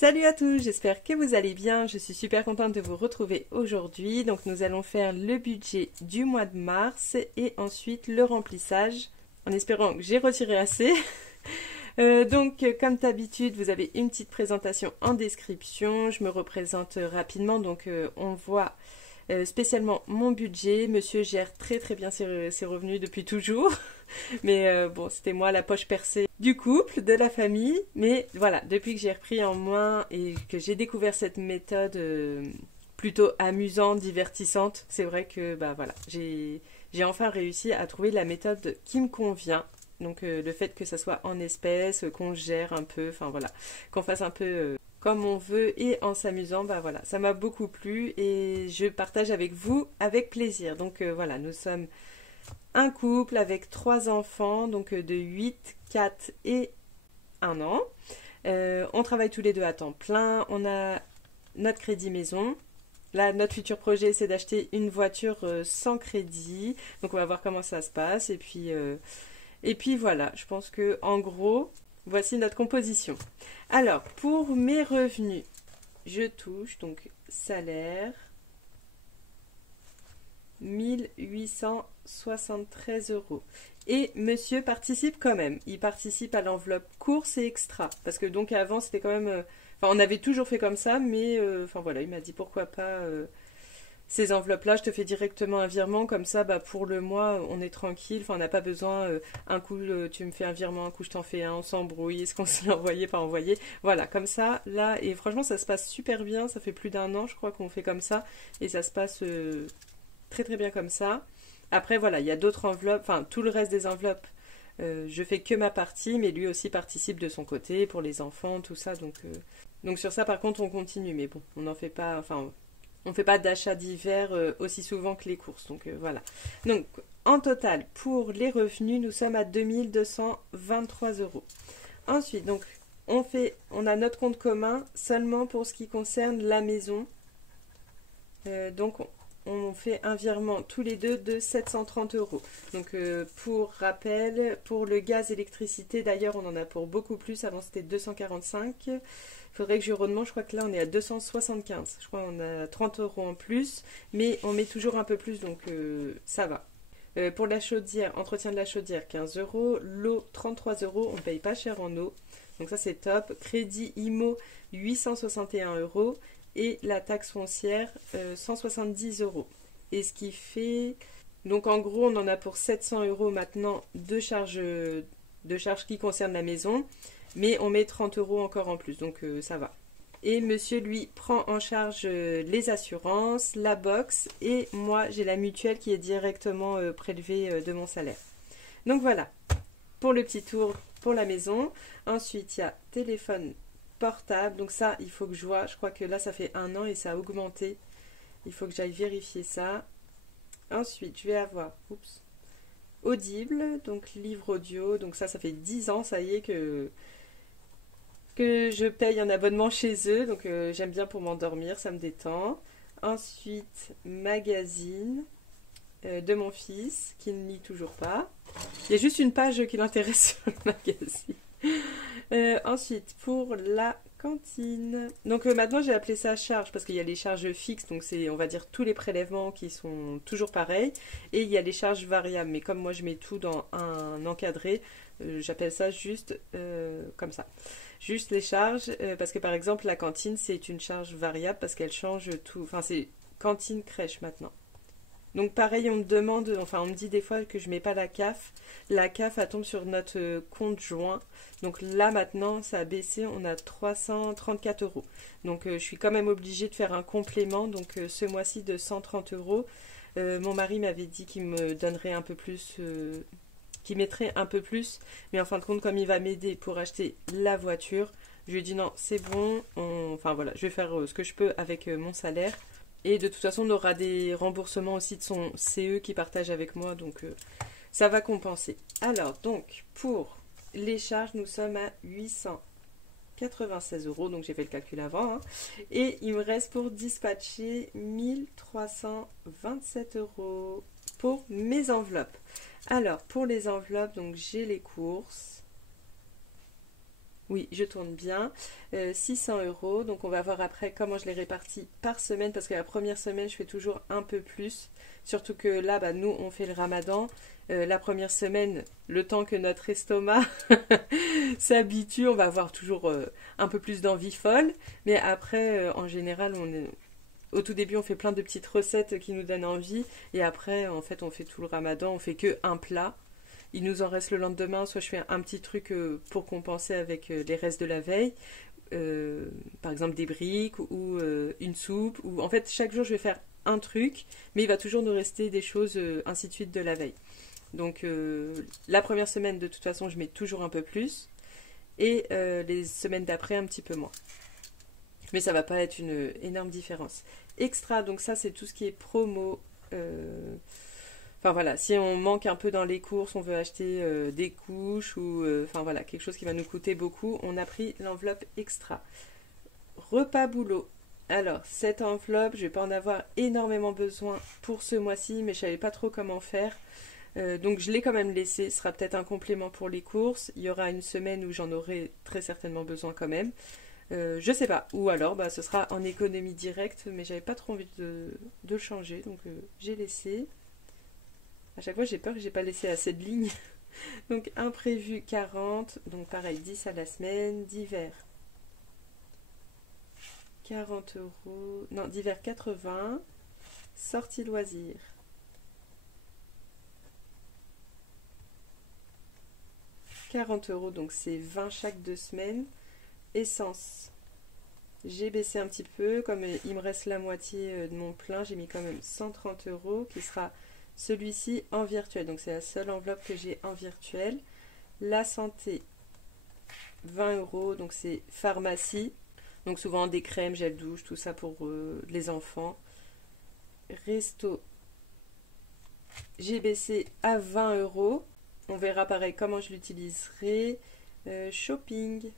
Salut à tous, j'espère que vous allez bien. Je suis super contente de vous retrouver aujourd'hui. Donc nous allons faire le budget du mois de mars et ensuite le remplissage en espérant que j'ai retiré assez. Comme d'habitude, vous avez une petite présentation en description. Je me représente rapidement, on voit spécialement mon budget. Monsieur gère très bien ses revenus depuis toujours. Mais bon, c'était moi la poche percée du couple, de la famille. Mais voilà, depuis que j'ai repris en main et que j'ai découvert cette méthode plutôt amusante, divertissante, c'est vrai que bah voilà, j'ai enfin réussi à trouver la méthode qui me convient. Donc le fait que ça soit en espèces, qu'on gère un peu, enfin voilà, qu'on fasse un peu comme on veut et en s'amusant, bah voilà, ça m'a beaucoup plu et je partage avec vous avec plaisir. Donc voilà, nous sommes un couple avec 3 enfants, donc de 8, 4 et 1 an. On travaille tous les deux à temps plein, on a notre crédit maison. Là, notre futur projet, c'est d'acheter une voiture sans crédit. Donc on va voir comment ça se passe et puis voilà, je pense que en gros, voici notre composition. Alors, pour mes revenus, je touche donc salaire 1873 euros. Et monsieur participe quand même. Il participe à l'enveloppe course et extra. Parce que donc avant, c'était quand même... Enfin, on avait toujours fait comme ça, mais... Enfin voilà, il m'a dit pourquoi pas... Ces enveloppes-là, je te fais directement un virement, comme ça, bah, pour le mois, on est tranquille. Enfin, on n'a pas besoin, un coup, tu me fais un virement, un coup, je t'en fais un, on s'embrouille, est-ce qu'on s'est envoyé, pas envoyé. Voilà, comme ça, là, et franchement, ça se passe super bien. Ça fait plus d'1 an, je crois, qu'on fait comme ça. Et ça se passe très bien comme ça. Après, voilà, il y a d'autres enveloppes, enfin, tout le reste des enveloppes, je fais que ma partie, mais lui aussi participe de son côté, pour les enfants, tout ça. Donc sur ça, par contre, on continue. Mais bon, on n'en fait pas, enfin... On ne fait pas d'achat divers aussi souvent que les courses. Donc voilà. Donc en total, pour les revenus, nous sommes à 2223 euros. Ensuite, donc on a notre compte commun seulement pour ce qui concerne la maison. On fait un virement tous les deux de 730 euros. Donc pour rappel, pour le gaz, électricité, d'ailleurs on en a pour beaucoup plus. Avant c'était 245. Il faudrait que je redemande, je crois que là on est à 275. Je crois qu'on a 30 euros en plus, mais on met toujours un peu plus, donc ça va. Pour la chaudière, entretien de la chaudière, 15 euros. L'eau, 33 euros. On ne paye pas cher en eau. Donc ça c'est top. Crédit IMO, 861 euros. Et la taxe foncière, 170 euros. Et ce qui fait... Donc en gros, on en a pour 700 euros maintenant de charges qui concernent la maison. Mais on met 30 euros encore en plus, donc ça va. Et monsieur, lui, prend en charge les assurances, la box, et moi, j'ai la mutuelle qui est directement prélevée de mon salaire. Donc voilà, pour le petit tour pour la maison. Ensuite, il y a téléphone portable. Donc ça, il faut que je vois. Je crois que là, ça fait 1 an et ça a augmenté. Il faut que j'aille vérifier ça. Ensuite, je vais avoir... Audible, donc livre audio. Donc ça fait 10 ans, ça y est, que je paye un abonnement chez eux, donc j'aime bien pour m'endormir, ça me détend. Ensuite, magazine de mon fils, qui ne lit toujours pas. Il y a juste une page qui l'intéresse sur le magazine. Ensuite, pour la cantine. Donc maintenant, j'ai appelé ça charge, parce qu'il y a les charges fixes, donc c'est, on va dire, tous les prélèvements qui sont toujours pareils, et il y a les charges variables, mais comme moi je mets tout dans un encadré, j'appelle ça juste comme ça. Juste les charges, parce que par exemple la cantine c'est une charge variable parce qu'elle change tout. Enfin c'est cantine crèche maintenant. Donc pareil on me demande, enfin on me dit des fois que je mets pas la CAF. La CAF elle tombe sur notre compte joint. Donc là maintenant ça a baissé, on a 334 euros. Donc je suis quand même obligée de faire un complément. Donc ce mois-ci de 130 euros. Mon mari m'avait dit qu'il me donnerait un peu plus... qui mettrait un peu plus, mais en fin de compte comme il va m'aider pour acheter la voiture, je lui ai dit non c'est bon, enfin voilà, je vais faire ce que je peux avec mon salaire, et de toute façon on aura des remboursements aussi de son CE qui partage avec moi, donc ça va compenser. Alors donc pour les charges nous sommes à 896 euros, donc j'ai fait le calcul avant, hein, et il me reste pour dispatcher 1327 euros pour mes enveloppes. Alors, pour les enveloppes, donc j'ai les courses. Oui, je tourne bien. 600 €. Donc on va voir après comment je les répartis par semaine. Parce que la première semaine, je fais toujours un peu plus. Surtout que là, bah, nous, on fait le ramadan. La première semaine, le temps que notre estomac s'habitue, on va avoir toujours un peu plus d'envie folle. Mais après, en général, au tout début, on fait plein de petites recettes qui nous donnent envie. Et après, en fait, on fait tout le ramadan. On fait que un plat. Il nous en reste le lendemain, soit je fais un petit truc pour compenser avec les restes de la veille, par exemple des briques ou une soupe. Ou en fait, chaque jour, je vais faire un truc, mais il va toujours nous rester des choses ainsi de suite de la veille. Donc la première semaine, de toute façon, je mets toujours un peu plus, et les semaines d'après, un petit peu moins. Mais ça va pas être une énorme différence. Extra, donc ça, c'est tout ce qui est promo. Enfin voilà, si on manque un peu dans les courses, on veut acheter des couches ou enfin voilà, quelque chose qui va nous coûter beaucoup, on a pris l'enveloppe extra. Repas boulot. Alors, cette enveloppe, je vais pas en avoir énormément besoin pour ce mois-ci, mais je savais pas trop comment faire. Donc je l'ai quand même laissé, ce sera peut-être un complément pour les courses. Il y aura une semaine où j'en aurai très certainement besoin quand même. Je sais pas, ou alors bah, ce sera en économie directe, mais j'avais pas trop envie de le changer, donc j'ai laissé. À chaque fois, j'ai peur que j'ai pas laissé assez de lignes. Donc, imprévu 40. Donc, pareil, 10 à la semaine. D'hiver, 40 €. Non, d'hiver, 80. Sortie loisirs, 40 €. Donc, c'est 20 chaque 2 semaines. Essence, j'ai baissé un petit peu. Comme il me reste la moitié de mon plein, j'ai mis quand même 130 € qui sera celui-ci en virtuel. Donc c'est la seule enveloppe que j'ai en virtuel. La santé, 20 €. Donc c'est pharmacie. Donc souvent des crèmes, gel douche, tout ça pour les enfants. Resto, j'ai baissé à 20 €. On verra pareil comment je l'utiliserai. Shopping.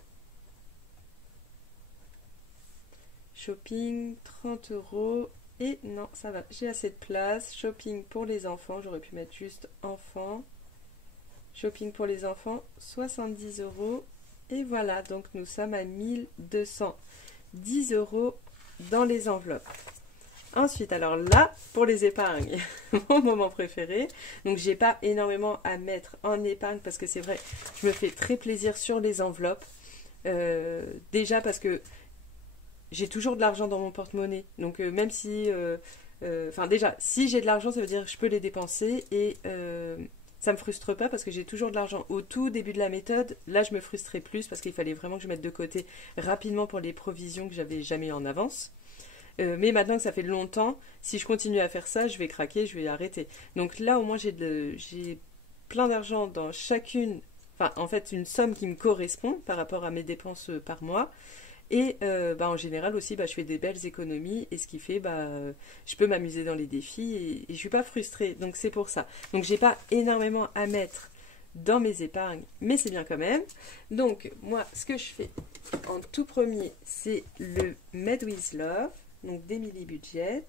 Shopping, 30 €. Et non, ça va, j'ai assez de place. Shopping pour les enfants, j'aurais pu mettre juste enfants. Shopping pour les enfants, 70 €. Et voilà, donc nous sommes à 1210 € dans les enveloppes. Ensuite, alors là, pour les épargnes, mon moment préféré. Donc, j'ai pas énormément à mettre en épargne parce que c'est vrai, je me fais très plaisir sur les enveloppes. Déjà parce que j'ai toujours de l'argent dans mon porte-monnaie. Donc même si... Enfin déjà, si j'ai de l'argent, ça veut dire que je peux les dépenser et ça me frustre pas parce que j'ai toujours de l'argent. Au tout début de la méthode, là je me frustrais plus parce qu'il fallait vraiment que je mette de côté rapidement pour les provisions que j'avais jamais en avance. Mais maintenant que ça fait longtemps, si je continue à faire ça, je vais craquer, je vais arrêter. Donc là au moins j'ai plein d'argent dans chacune, enfin en fait une somme qui me correspond par rapport à mes dépenses par mois. Et bah, en général aussi, bah, je fais des belles économies et ce qui fait, bah, je peux m'amuser dans les défis et je ne suis pas frustrée. Donc c'est pour ça. Donc j'ai pas énormément à mettre dans mes épargnes, mais c'est bien quand même. Donc moi, ce que je fais en tout premier, c'est le Made with Love, donc d'Emily Budget.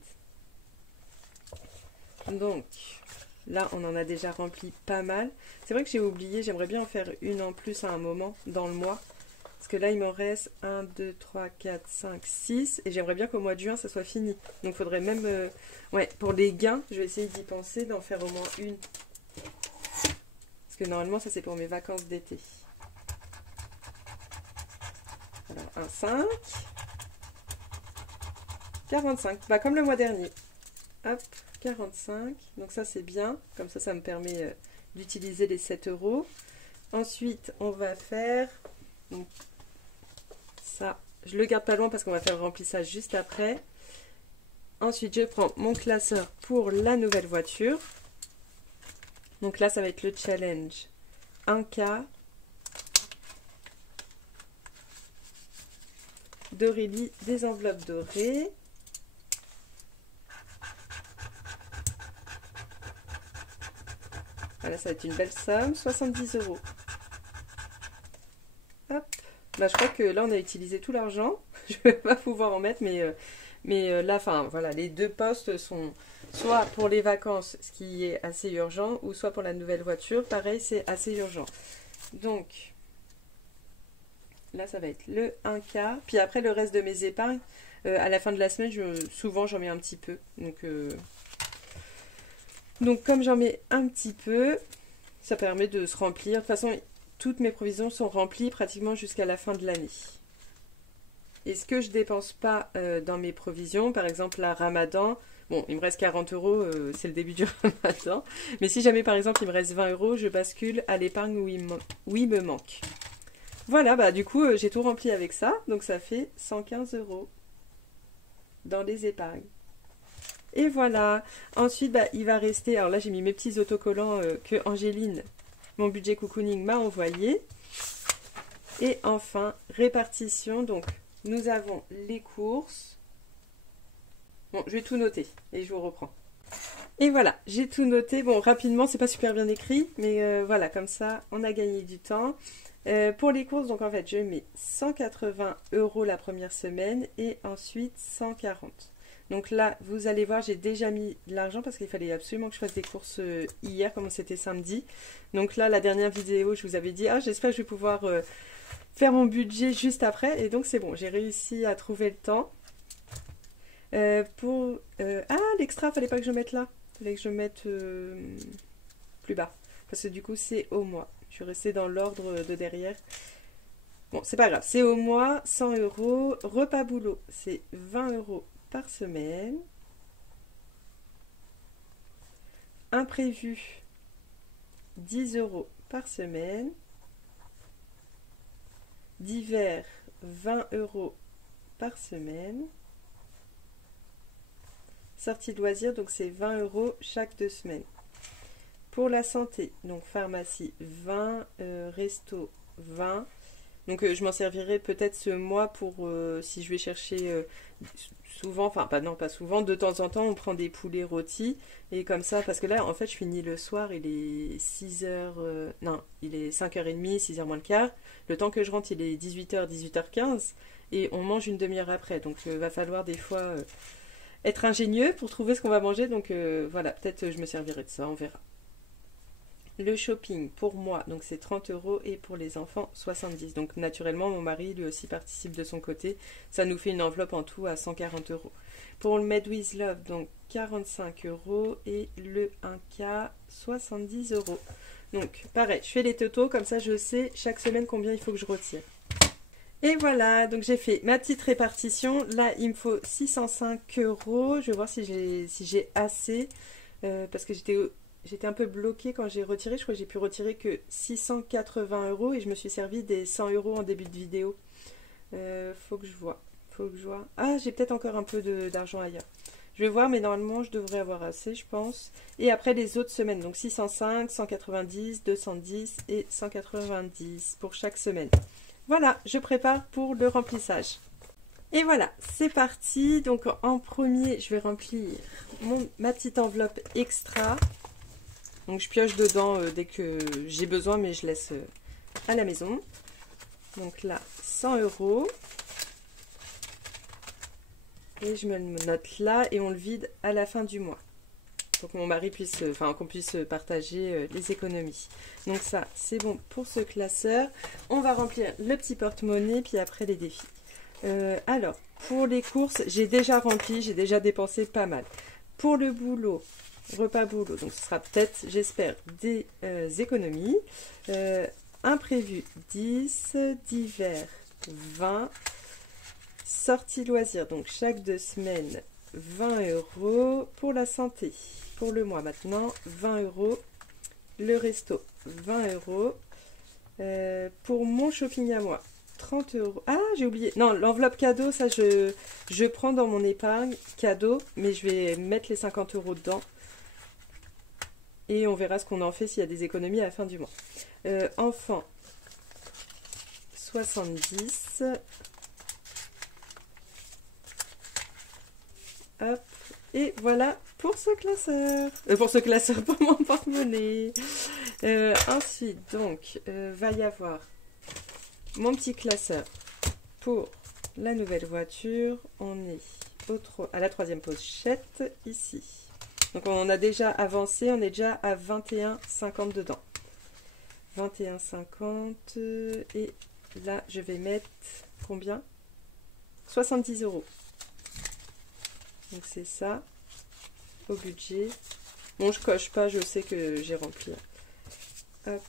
Donc là, on en a déjà rempli pas mal. C'est vrai que j'ai oublié, j'aimerais bien en faire une en plus à un moment dans le mois. Parce que là, il m'en reste 1, 2, 3, 4, 5, 6. Et j'aimerais bien qu'au mois de juin, ça soit fini. Donc, il faudrait même... ouais, pour les gains, je vais essayer d'y penser, d'en faire au moins une. Parce que normalement, ça, c'est pour mes vacances d'été. Alors, un 5. 45. Bah, comme le mois dernier. Hop, 45. Donc, ça, c'est bien. Comme ça me permet d'utiliser les 7 €. Ensuite, on va faire... Donc, ça, je le garde pas loin parce qu'on va faire le remplissage juste après. Ensuite, je prends mon classeur pour la nouvelle voiture. Donc là, ça va être le challenge 1K. d'Aurélie, des enveloppes dorées. Voilà, ça va être une belle somme, 70 €. Hop. Bah, je crois que là, on a utilisé tout l'argent. Je ne vais pas pouvoir en mettre, mais là, enfin, voilà, les deux postes sont soit pour les vacances, ce qui est assez urgent, ou soit pour la nouvelle voiture. Pareil, c'est assez urgent. Donc, là ça va être le 1 quart. Puis après le reste de mes épargnes, à la fin de la semaine, souvent j'en mets un petit peu. Donc comme j'en mets un petit peu, ça permet de se remplir. De toute façon, toutes mes provisions sont remplies pratiquement jusqu'à la fin de l'année. Et ce que je dépense pas dans mes provisions, par exemple la Ramadan, bon, il me reste 40 euros, c'est le début du Ramadan. Mais si jamais par exemple il me reste 20 euros, je bascule à l'épargne où il me manque. Voilà, bah du coup j'ai tout rempli avec ça, donc ça fait 115 euros dans les épargnes. Et voilà. Ensuite, bah, il va rester, alors là j'ai mis mes petits autocollants que Angéline, mon budget cocooning, m'a envoyé. Et enfin, répartition, donc nous avons les courses. Bon, je vais tout noter et je vous reprends. Et voilà, j'ai tout noté. Bon, rapidement, c'est pas super bien écrit, mais voilà, comme ça, on a gagné du temps. Pour les courses, donc en fait, je mets 180 euros la première semaine et ensuite 140. Donc là, vous allez voir, j'ai déjà mis de l'argent parce qu'il fallait absolument que je fasse des courses hier, comme c'était samedi. Donc là, la dernière vidéo, je vous avais dit, j'espère que je vais pouvoir faire mon budget juste après. Et donc c'est bon, j'ai réussi à trouver le temps. L'extra, fallait pas que je mette là. Fallait que je mette plus bas. Parce que du coup, c'est au mois. Je suis restée dans l'ordre de derrière. Bon, c'est pas grave. C'est au mois, 100 euros. Repas boulot, c'est 20 euros par semaine. Imprévu, 10 euros par semaine. Divers, 20 euros par semaine. Sortie de loisirs, donc c'est 20 euros chaque 2 semaines. Pour la santé, donc pharmacie 20, resto 20. Donc je m'en servirai peut-être ce mois pour si je vais chercher souvent, enfin pas souvent, de temps en temps on prend des poulets rôtis et comme ça, parce que là en fait je finis le soir, il est 6h, il est 5h30, 6h moins le quart. Le temps que je rentre il est 18h, 18h15 et on mange une demi-heure après. Donc va falloir des fois être ingénieux pour trouver ce qu'on va manger. Donc voilà, peut-être je me servirai de ça, on verra. Le shopping pour moi, donc c'est 30 euros et pour les enfants 70. Donc naturellement, mon mari lui aussi participe de son côté. Ça nous fait une enveloppe en tout à 140 euros. Pour le Made with Love, donc 45 euros et le 1K 70 euros. Donc pareil, je fais les totaux, comme ça je sais chaque semaine combien il faut que je retire. Et voilà, donc j'ai fait ma petite répartition. Là, il me faut 605 euros. Je vais voir si j'ai assez, parce que j'étais un peu bloquée quand j'ai retiré. Je crois que j'ai pu retirer que 680 euros et je me suis servi des 100 euros en début de vidéo. Faut que je vois. Ah, j'ai peut-être encore un peu d'argent ailleurs. Je vais voir, mais normalement, je devrais avoir assez, je pense. Et après, les autres semaines. Donc 605, 190, 210 et 190 pour chaque semaine. Voilà, je prépare pour le remplissage. Et voilà, c'est parti. Donc en premier, je vais remplir ma petite enveloppe extra. Donc je pioche dedans dès que j'ai besoin, mais je laisse à la maison. Donc là, 100 euros. Et je me le note là et on le vide à la fin du mois. Pour que mon mari puisse, qu'on puisse partager les économies. Donc ça, c'est bon pour ce classeur. On va remplir le petit porte-monnaie, puis après les défis. Alors, pour les courses, j'ai déjà rempli, j'ai déjà dépensé pas mal. Pour le boulot, repas boulot, donc ce sera peut-être, j'espère, des économies. Imprévu, 10, divers, 20. Sortie loisirs, donc chaque 2 semaines, 20 euros. Pour la santé, pour le mois maintenant, 20 euros. Le resto, 20 euros. Pour mon shopping à moi, 30 euros. Ah, j'ai oublié. Non, l'enveloppe cadeau, ça, je prends dans mon épargne cadeau, mais je vais mettre les 50 euros dedans. Et on verra ce qu'on en fait s'il y a des économies à la fin du mois. Enfant, 70. Hop. Et voilà pour ce classeur. Pour mon porte-monnaie. Ensuite, donc, va y avoir mon petit classeur pour la nouvelle voiture. On est à la 3e pochette, ici. Donc, on a déjà avancé. On est déjà à 21,50 dedans. 21,50 et là je vais mettre combien? 70 €. Donc c'est ça, au budget. Bon, je coche pas, je sais que j'ai rempli. Hop.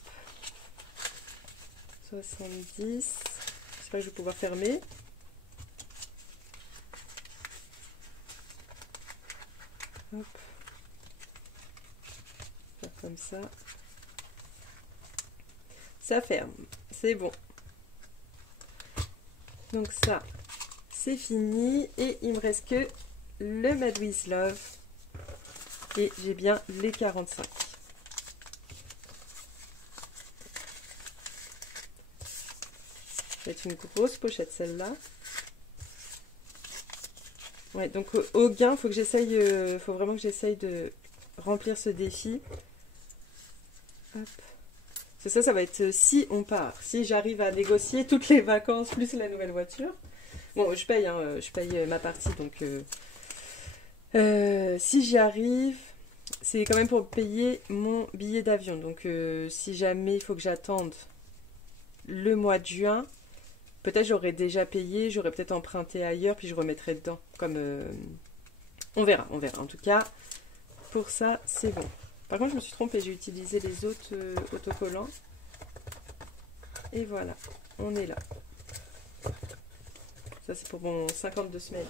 70. J'espère que je vais pouvoir fermer. Hop. Faire comme ça. Ça ferme. C'est bon. Donc ça, c'est fini. Et il me reste que le Made with Love. Et j'ai bien les 45. Ça va être une grosse pochette celle-là. Ouais, donc au gain, faut vraiment que j'essaye de remplir ce défi. Hop. Ça va être si on part. Si j'arrive à négocier toutes les vacances plus la nouvelle voiture. Bon, je paye ma partie, donc si j'y arrive, c'est quand même pour payer mon billet d'avion. Donc si jamais il faut que j'attende le mois de juin, peut-être j'aurais déjà payé, j'aurais peut-être emprunté ailleurs, puis je remettrai dedans. Comme on verra. En tout cas, pour ça, c'est bon. Par contre, je me suis trompée, j'ai utilisé les autres autocollants. Et voilà, on est là. Ça, c'est pour mon 52 semaines.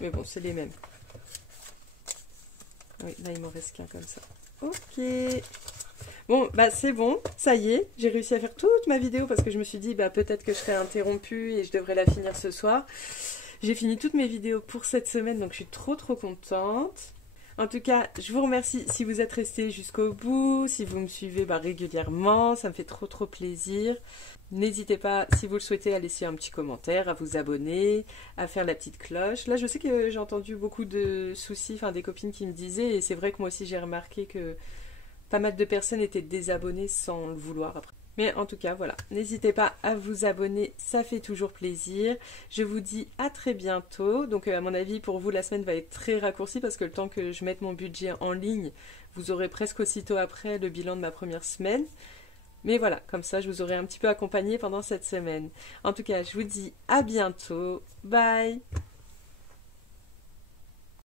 Mais bon, c'est les mêmes. Oui, là, il m'en reste qu'un comme ça. Ok. Bon, bah c'est bon, ça y est. J'ai réussi à faire toute ma vidéo parce que je me suis dit, bah peut-être que je serai interrompue et je devrais la finir ce soir. J'ai fini toutes mes vidéos pour cette semaine, donc je suis trop contente. En tout cas, je vous remercie si vous êtes restés jusqu'au bout, si vous me suivez régulièrement, ça me fait trop plaisir. N'hésitez pas, si vous le souhaitez, à laisser un petit commentaire, à vous abonner, à faire la petite cloche. Là, je sais que j'ai entendu beaucoup de soucis, enfin des copines qui me disaient, et c'est vrai que moi aussi j'ai remarqué que pas mal de personnes étaient désabonnées sans le vouloir après. Mais en tout cas, voilà, n'hésitez pas à vous abonner, ça fait toujours plaisir. Je vous dis à très bientôt. Donc à mon avis, pour vous, la semaine va être très raccourcie parce que le temps que je mette mon budget en ligne, vous aurez presque aussitôt après le bilan de ma première semaine. Mais voilà, comme ça, je vous aurai un petit peu accompagné pendant cette semaine. En tout cas, je vous dis à bientôt. Bye!